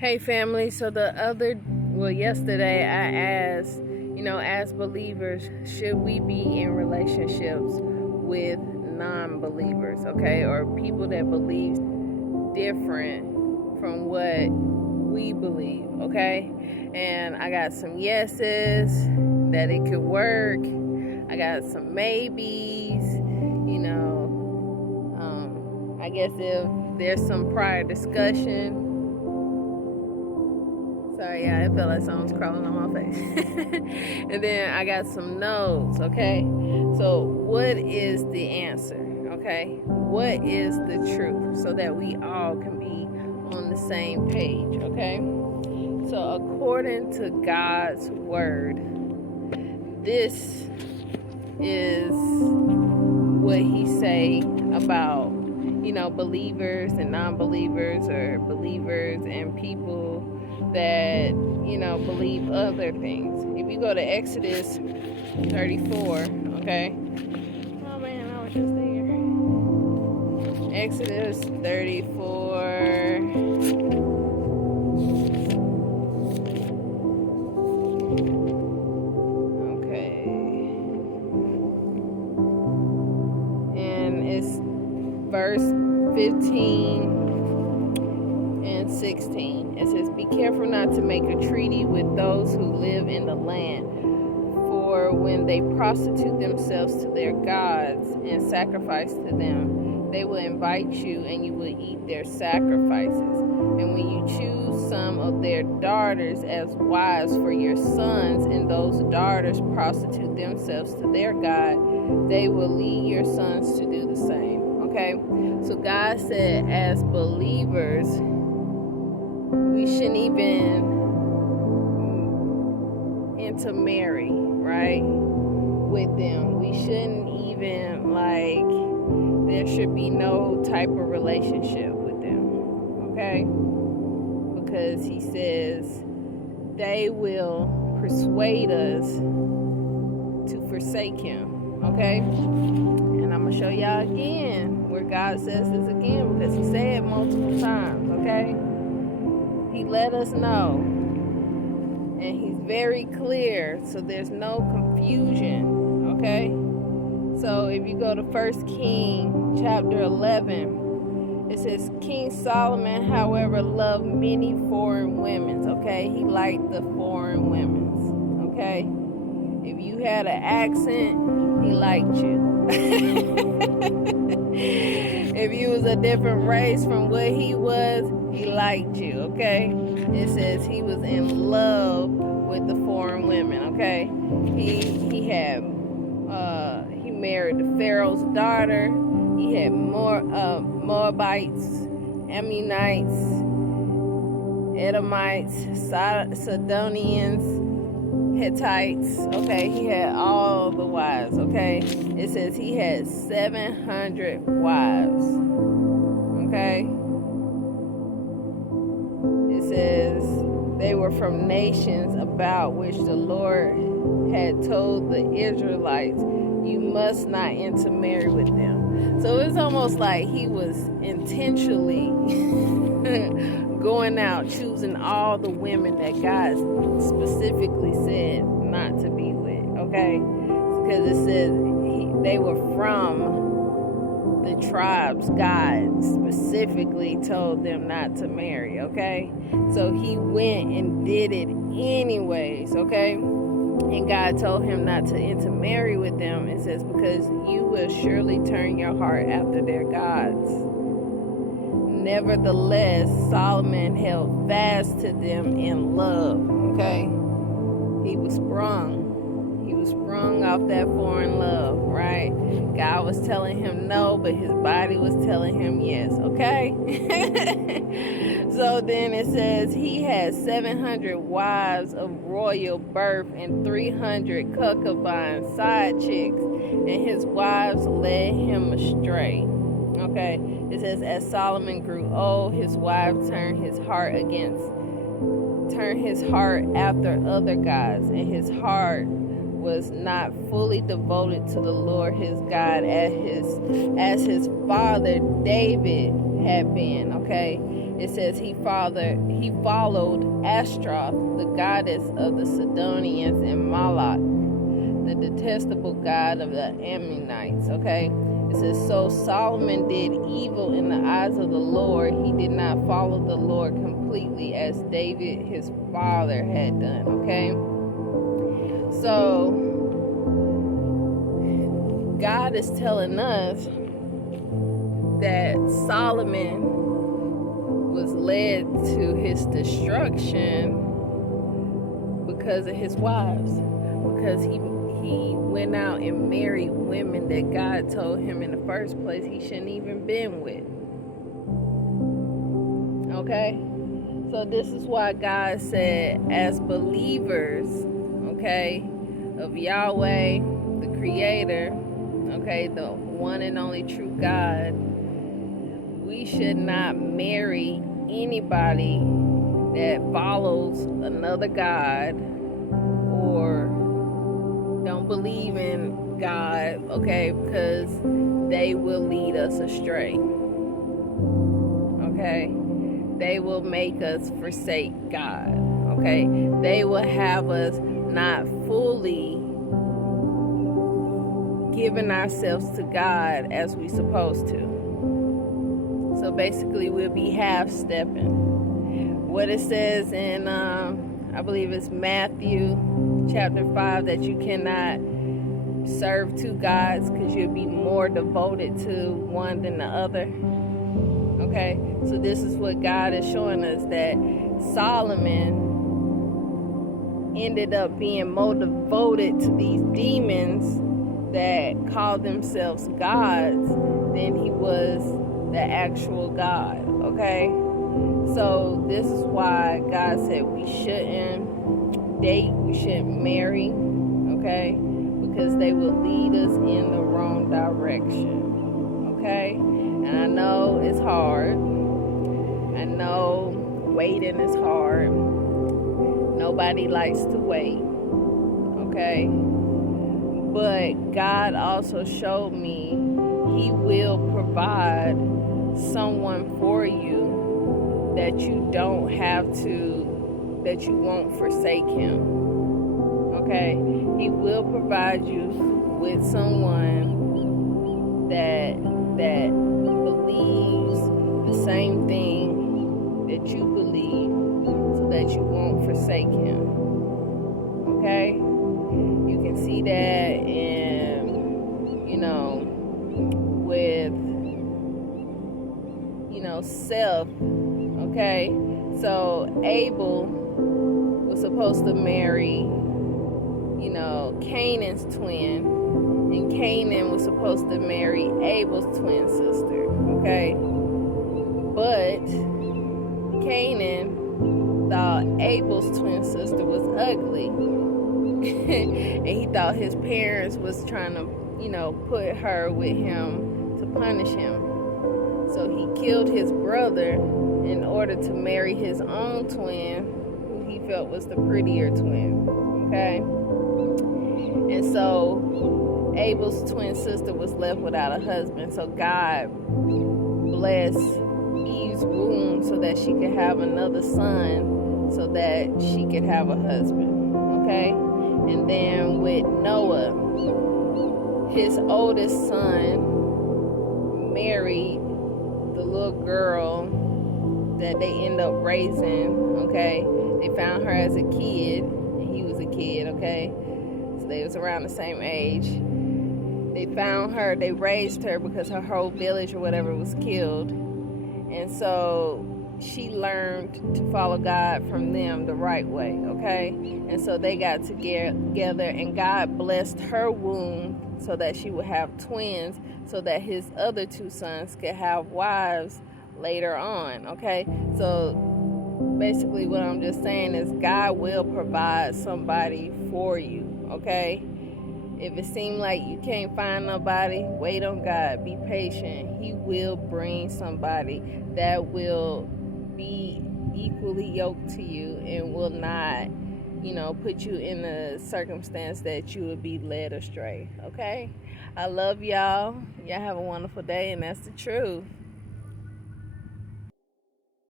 Hey family, so yesterday I asked, as believers, should we be in relationships with non-believers, okay? Or people that believe different from what we believe, okay? And I got some yeses that it could work. I got some maybes, I guess if there's some prior discussion. Sorry, yeah, it felt like something was crawling on my face. And then I got some notes, okay? So what is the answer, okay? What is the truth so that we all can be on the same page, okay? So according to God's word, this is what he say about, believers and non-believers, or believers and people that, believe other things. If you go to Exodus 34, okay? Oh man, I was just there. Exodus 34. Okay. And it's verse 15 and 16. It says, "Be careful not to make a treaty with those who live in the land, for when they prostitute themselves to their gods and sacrifice to them, they will invite you and you will eat their sacrifices. And when you choose some of their daughters as wives for your sons, and those daughters prostitute themselves to their god, they will lead your sons to do the same." Okay? So God said, as believers, we shouldn't even intermarry, right, with them. We shouldn't even, there should be no type of relationship with them, okay? Because he says they will persuade us to forsake him, okay? And I'm going to show y'all again where God says this again, because he said it multiple times, okay? He let us know, and he's very clear, so there's no confusion, okay? So if you go to 1 King chapter 11, it says, "King Solomon, however, loved many foreign women," okay? He liked the foreign women, okay? If you had an accent, he liked you. If you was a different race from what he was, he liked you, okay? It says he was in love with the foreign women, okay? He married the Pharaoh's daughter. He had Moabites, Ammonites, Edomites, Sidonians, Hittites, okay? He had all the wives, okay? It says he had 700 wives, okay? It says they were from nations about which the Lord had told the Israelites, "You must not intermarry with them." So it's almost like he was intentionally going out, choosing all the women that God specifically said not to be with, okay? Because it says they were from the tribes God specifically told them not to marry, okay? So he went and did it anyways, okay? And God told him not to intermarry with them. It says, because you will surely turn your heart after their gods. Nevertheless, Solomon held fast to them in love, okay? He was sprung off that foreign love, right? God was telling him no, but his body was telling him yes, okay? So then it says he had 700 wives of royal birth and 300 concubine side chicks, and his wives led him astray, okay? It says, as Solomon grew old, his wives turned his heart after other gods, and his heart was not fully devoted to the Lord his God as his father David had been, okay? it says he followed Ashtaroth, the goddess of the Sidonians, and Moloch, the detestable god of the Ammonites. Okay, it says, so Solomon did evil in the eyes of the Lord. He did not follow the Lord completely as David his father had done. Okay, so God is telling us that Solomon was led to his destruction because of his wives, because he went out and married women that God told him in the first place he shouldn't even been with. Okay, so this is why God said, as believers, okay, of Yahweh, the Creator, okay, the one and only true God, we should not marry anybody that follows another God or don't believe in God, okay, because they will lead us astray. Okay, they will make us forsake God. Okay, they will have us not fully giving ourselves to God as we supposed to. So basically we'll be half-stepping. What it says in, I believe it's Matthew chapter 5, that you cannot serve two gods because you'll be more devoted to one than the other. Okay, so this is what God is showing us, that Solomon ended up being more devoted to these demons that called themselves gods than he was the actual God. Okay, so this is why God said we shouldn't date, we shouldn't marry, okay, because they will lead us in the wrong direction. Okay, and I know it's hard, I know waiting is hard, nobody likes to wait, okay, but God also showed me he will provide someone for you that you don't have to, that you won't forsake him. Okay, he will provide you with someone that believes the same thing that you believe, so that you won't forsake him. Okay, you can see that in, with self. Okay, so Abel was supposed to marry Canaan's twin, and Canaan was supposed to marry Abel's twin sister. Okay, but Canaan thought Abel's twin sister was ugly and he thought his parents was trying to put her with him to punish him. So he killed his brother in order to marry his own twin, who he felt was the prettier twin. Okay? And so Abel's twin sister was left without a husband. So God blessed Eve's womb so that she could have another son, so that she could have a husband. Okay? And then with Noah, his oldest son married the little girl that they end up raising. Okay, they found her as a kid and he was a kid. Okay, so they was around the same age. They found her, they raised her because her whole village or whatever was killed, and so she learned to follow God from them the right way. Okay, and so they got together and God blessed her womb so that she would have twins, so that his other two sons could have wives later on. Okay, so basically what I'm just saying is God will provide somebody for you. Okay, if it seems like you can't find nobody, wait on God, be patient. He will bring somebody that will be equally yoked to you and will not put you in a circumstance that you would be led astray. Okay, I love y'all. Y'all have a wonderful day, and that's the truth.